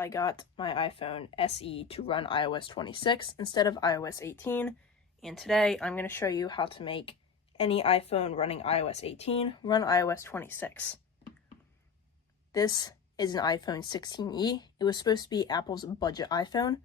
I got my iPhone SE to run iOS 26 instead of iOS 18, and today I'm going to show you how to make any iPhone running iOS 18 run iOS 26. This is an iPhone 16e. It was supposed to be Apple's budget iPhone,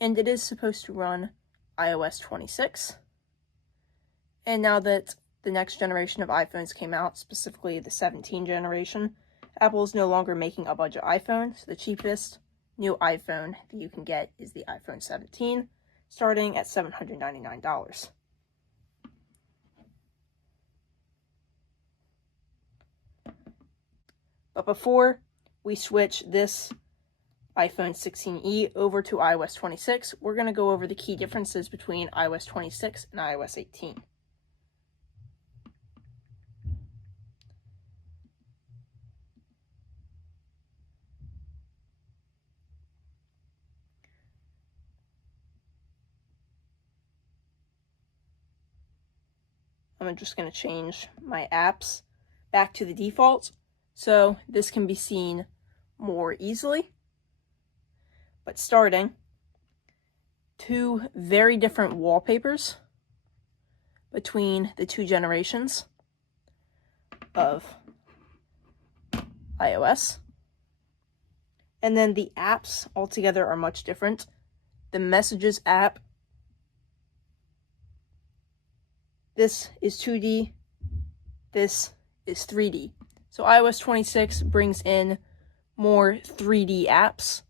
and it is supposed to run iOS 26. And now that the next generation of iPhones came out, specifically the 17 generation, Apple is no longer making a budget iPhone, so the cheapest new iPhone that you can get is the iPhone 17, starting at $799. But before we switch this iPhone 16e over to iOS 26, we're going to go over the key differences between iOS 26 and iOS 18. I'm just going to change my apps back to the default so this can be seen more easily. But starting, two very different wallpapers between the two generations of iOS. And then the apps altogether are much different. The Messages app, this is 2D, this is 3D. So iOS 26 brings in more 3D apps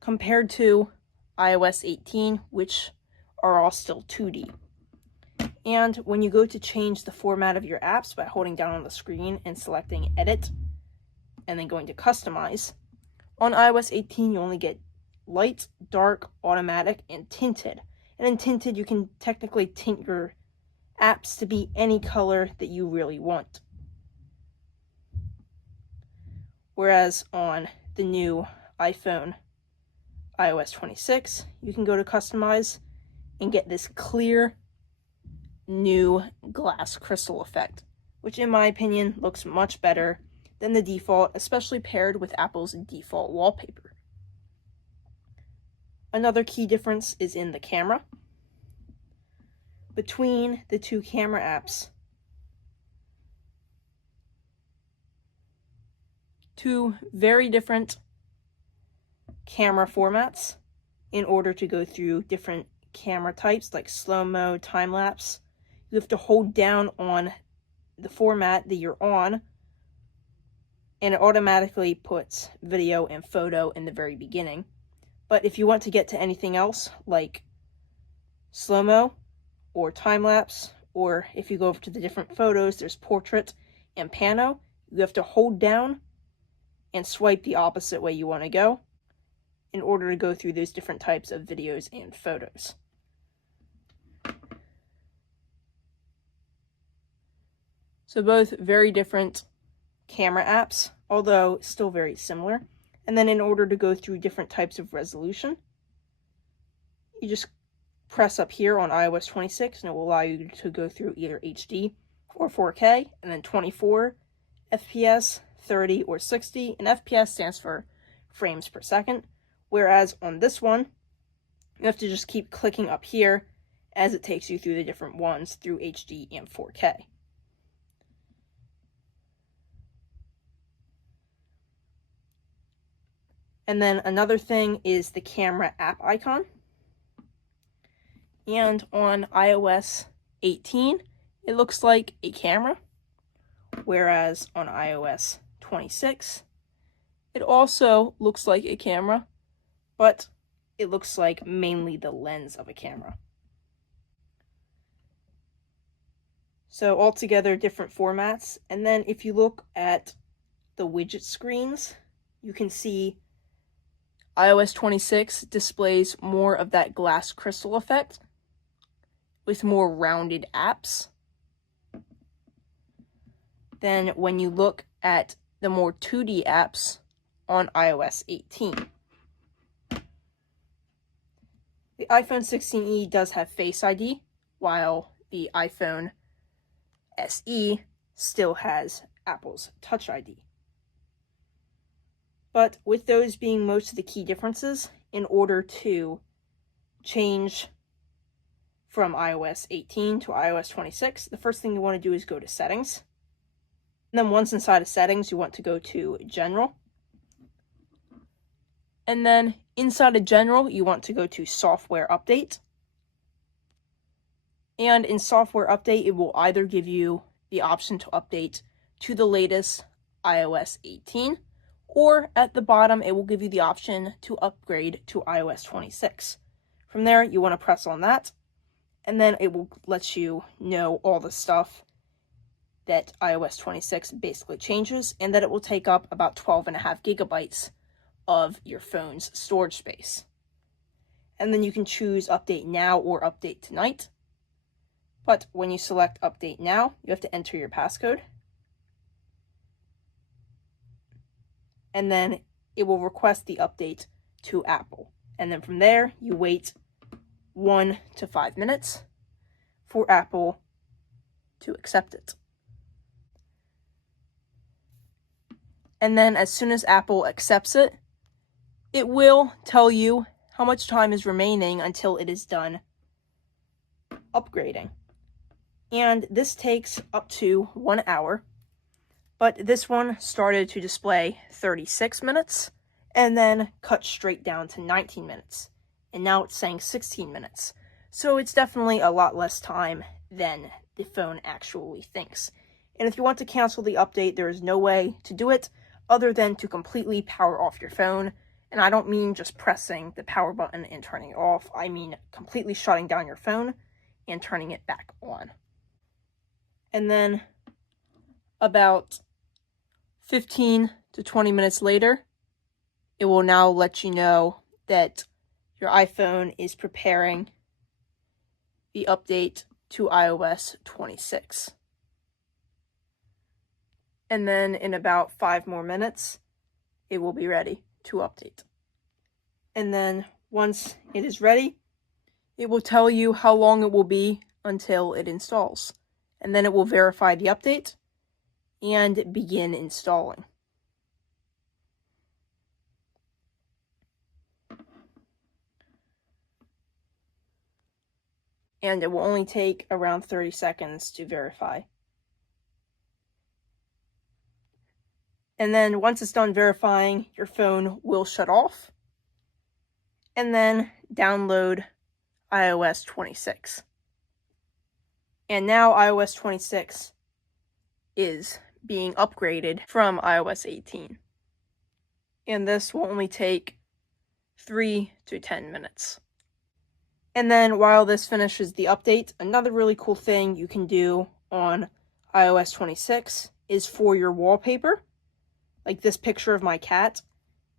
compared to iOS 18, which are all still 2D. And when you go to change the format of your apps by holding down on the screen and selecting Edit, and then going to Customize, on iOS 18 you only get light, dark, automatic, and tinted. And in tinted you can technically tint your apps to be any color that you really want. Whereas on the new iPhone iOS 26, you can go to Customize and get this clear new glass crystal effect, which in my opinion looks much better than the default, especially paired with Apple's default wallpaper. Another key difference is in the camera. Between the two camera apps, two very different camera formats in order to go through different camera types like slow-mo, time-lapse. You have to hold down on the format that you're on, and it automatically puts video and photo in the very beginning. But if you want to get to anything else like slow-mo or time-lapse, or if you go over to the different photos, there's portrait and pano, you have to hold down and swipe the opposite way you want to go in order to go through those different types of videos and photos. So both very different camera apps, although still very similar. And then in order to go through different types of resolution, you just press up here on iOS 26 and it will allow you to go through either HD or 4K, and then 24 FPS, 30 or 60, and FPS stands for frames per second. Whereas on this one, you have to just keep clicking up here as it takes you through the different ones through HD and 4K. And then another thing is the camera app icon. And on iOS 18, it looks like a camera, whereas on iOS 26, it also looks like a camera, but it looks like mainly the lens of a camera. So altogether different formats. And then if you look at the widget screens, you can see iOS 26 displays more of that glass crystal effect with more rounded apps than when you look at the more 2D apps on iOS 18. The iPhone 16e does have Face ID, while the iPhone SE still has Apple's Touch ID. But with those being most of the key differences, in order to change from iOS 18 to iOS 26, the first thing you want to do is go to Settings. And then once inside of Settings, you want to go to General. And then inside of General, you want to go to Software Update. And in Software Update, it will either give you the option to update to the latest iOS 18, or at the bottom, it will give you the option to upgrade to iOS 26. From there, you want to press on that, and then it will let you know all the stuff that iOS 26 basically changes, and that it will take up about 12.5 gigabytes of your phone's storage space. And then you can choose Update Now or Update Tonight. But when you select Update Now, you have to enter your passcode. And then it will request the update to Apple. And then from there, you wait 1 to 5 minutes for Apple to accept it. And then as soon as Apple accepts it, it will tell you how much time is remaining until it is done upgrading. And this takes up to 1 hour, but this one started to display 36 minutes and then cut straight down to 19 minutes. And now it's saying 16 minutes. So it's definitely a lot less time than the phone actually thinks. And if you want to cancel the update, there is no way to do it other than to completely power off your phone. And I don't mean just pressing the power button and turning it off. I mean completely shutting down your phone and turning it back on. And then about 15 to 20 minutes later, it will now let you know that your iPhone is preparing the update to iOS 26. And then in about 5 more minutes, it will be ready to update. And then once it is ready, it will tell you how long it will be until it installs. And then it will verify the update and begin installing. And it will only take around 30 seconds to verify. And then once it's done verifying, your phone will shut off. And then download iOS 26. And now iOS 26 is being upgraded from iOS 18. And this will only take 3 to 10 minutes. And then while this finishes the update, another really cool thing you can do on iOS 26 is for your wallpaper, like this picture of my cat,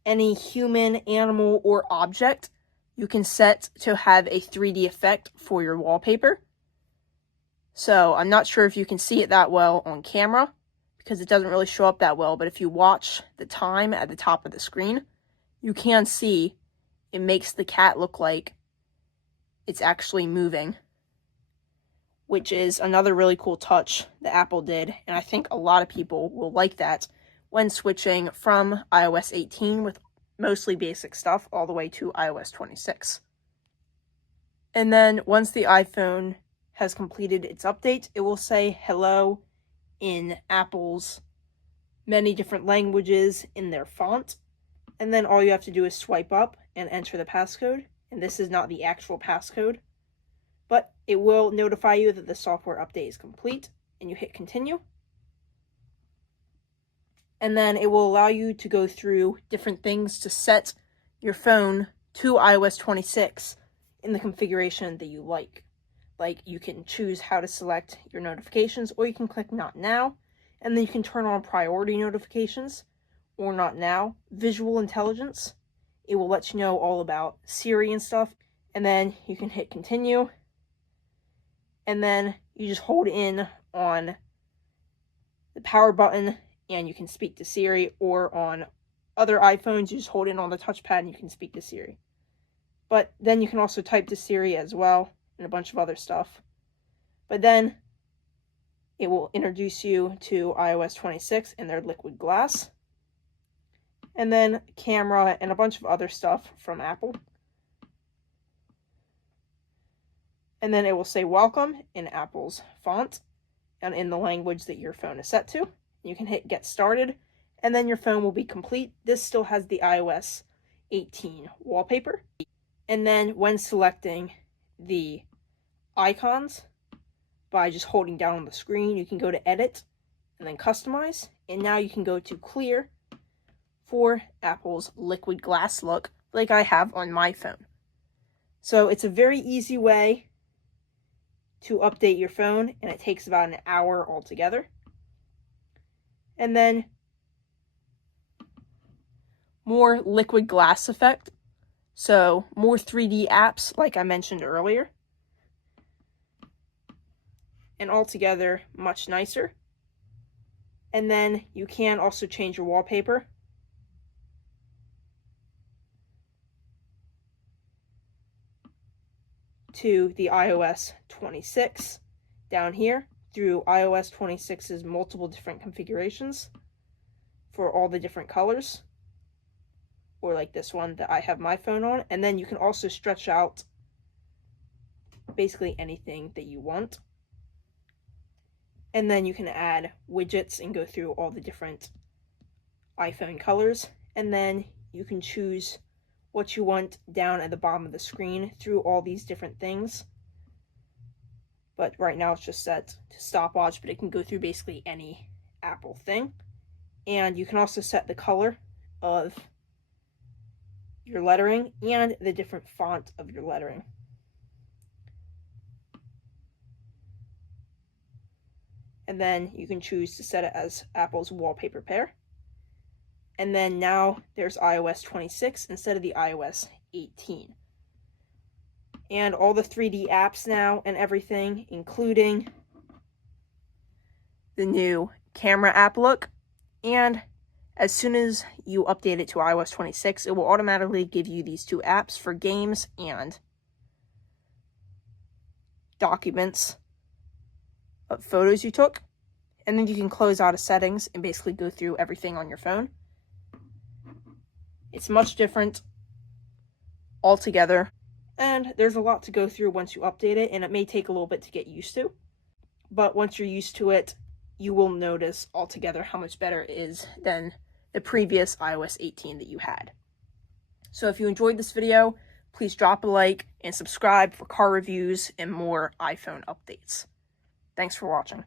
any human, animal, or object, you can set to have a 3D effect for your wallpaper. So I'm not sure if you can see it that well on camera because it doesn't really show up that well, but if you watch the time at the top of the screen, you can see it makes the cat look like it's actually moving, which is another really cool touch that Apple did, and I think a lot of people will like that when switching from iOS 18 with mostly basic stuff all the way to iOS 26. And then once the iPhone has completed its update, it will say hello in Apple's many different languages in their font. And then all you have to do is swipe up and enter the passcode. And this is not the actual passcode, but it will notify you that the software update is complete, and you hit continue. And then it will allow you to go through different things to set your phone to iOS 26 in the configuration that you like. Like, you can choose how to select your notifications, or you can click Not Now, and then you can turn on priority notifications, or Not Now. Visual intelligence, it will let you know all about Siri and stuff, and then you can hit Continue, and then you just hold in on the power button, and you can speak to Siri, or on other iPhones, you just hold in on the touchpad and you can speak to Siri. But then you can also type to Siri as well, and a bunch of other stuff. But then it will introduce you to iOS 26 and their liquid glass. and then camera and a bunch of other stuff from Apple. And then it will say welcome in Apple's font and in the language that your phone is set to. You can hit get started, and then your phone will be complete. This still has the iOS 18 wallpaper. And then when selecting the icons by just holding down on the screen, you can go to edit and then customize. And now you can go to clear for Apple's liquid glass look like I have on my phone. So it's a very easy way to update your phone, and it takes about an hour altogether. And then more liquid glass effect, so more 3D apps like I mentioned earlier, and altogether much nicer. And then you can also change your wallpaper to the iOS 26 down here through iOS 26's multiple different configurations for all the different colors, or like this one that I have my phone on. And then you can also stretch out basically anything that you want. And then you can add widgets and go through all the different iPhone colors. And then you can choose what you want down at the bottom of the screen through all these different things. But right now it's just set to stopwatch, but it can go through basically any Apple thing. And you can also set the color of your lettering and the different font of your lettering. And then you can choose to set it as Apple's wallpaper pair. And then now there's iOS 26 instead of the iOS 18. And all the 3D apps now and everything, including the new camera app look. And as soon as you update it to iOS 26, it will automatically give you these two apps for games and documents of photos you took. And then you can close out of settings and basically go through everything on your phone. It's much different altogether, and there's a lot to go through once you update it, and it may take a little bit to get used to. But once you're used to it, you will notice altogether how much better it is than the previous iOS 18 that you had. So if you enjoyed this video, please drop a like and subscribe for car reviews and more iPhone updates. Thanks for watching.